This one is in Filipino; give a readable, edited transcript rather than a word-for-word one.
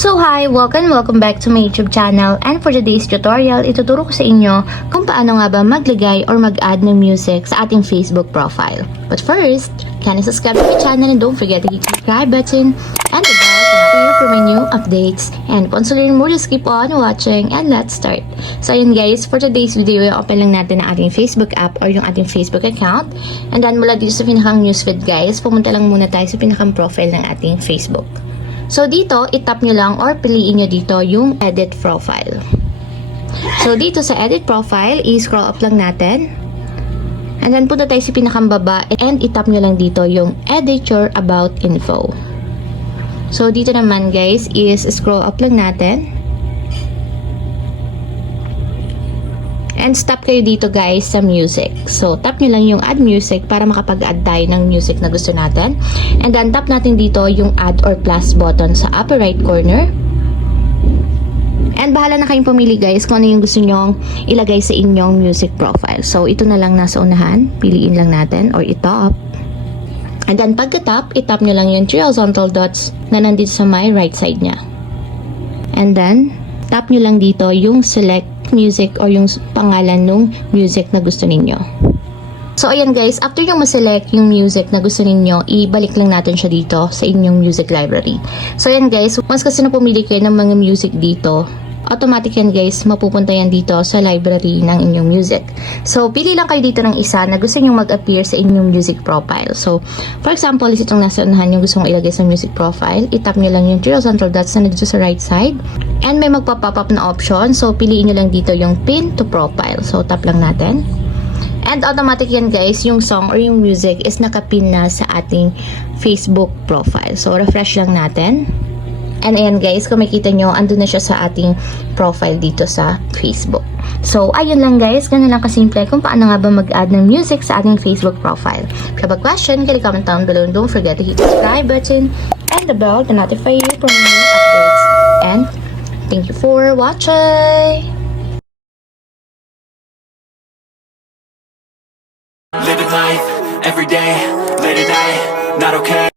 So hi! Welcome back to my YouTube channel, and for today's tutorial, ituturo ko sa inyo kung paano nga ba maglagay or mag-add ng music sa ating Facebook profile. But first, kindly subscribe to my channel and don't forget to hit the subscribe button and the bell for my new updates. And once again more, just keep on watching and let's start. So ayun guys, for today's video, open lang natin ang ating Facebook app or yung ating Facebook account. And then mula dito sa pinakang newsfeed guys, pumunta lang muna tayo sa pinakang profile ng ating Facebook. So dito, itap nyo lang or piliin nyo dito yung edit profile. So dito sa edit profile, i-scroll up lang natin. And then punta tayo sa pinakang baba and itap nyo lang dito yung edit your about info. So dito naman guys, is scroll up lang natin. And stop kayo dito guys sa music. So tap nyo lang yung add music para makapag-add tayo ng music na gusto natin. And then tap natin dito yung add or plus button sa upper right corner. And bahala na kayong pumili guys kung ano yung gusto nyong ilagay sa inyong music profile. So ito na lang nasa unahan. Piliin lang natin or itap. And then pagka-tap, itap nyo lang yung 3 horizontal dots na nandito sa my right side nya. And then tap nyo lang dito yung select music or yung pangalan ng music na gusto ninyo. So ayan guys, after yung ma-select yung music na gusto ninyo, ibalik lang natin siya dito sa inyong music library. So ayan guys, once kasi na pumili kayo ng mga music dito, automatic yan guys, mapupunta yan dito sa library ng inyong music. So pili lang kayo dito ng isa na gusto nyo mag-appear sa inyong music profile. So for example, is itong nasa unahan yung gusto mong ilagay sa music profile, itap nyo lang yung 3 horizontal dots na dito sa right side. And may magpa-pop up na option. So piliin nyo lang dito yung pin to profile. So tap lang natin. And automatic yan guys, yung song or yung music is nakapin na sa ating Facebook profile. So refresh lang natin. And ayan guys, kung makita nyo, andun na siya sa ating profile dito sa Facebook. So ayun lang guys, ganun lang kasimple kung paano nga ba mag-add ng music sa ating Facebook profile. If you have a question, can you comment down below and don't forget to hit the subscribe button and the bell to notify you from new updates. And thank you for watching! Living life, every day, late at night, not okay.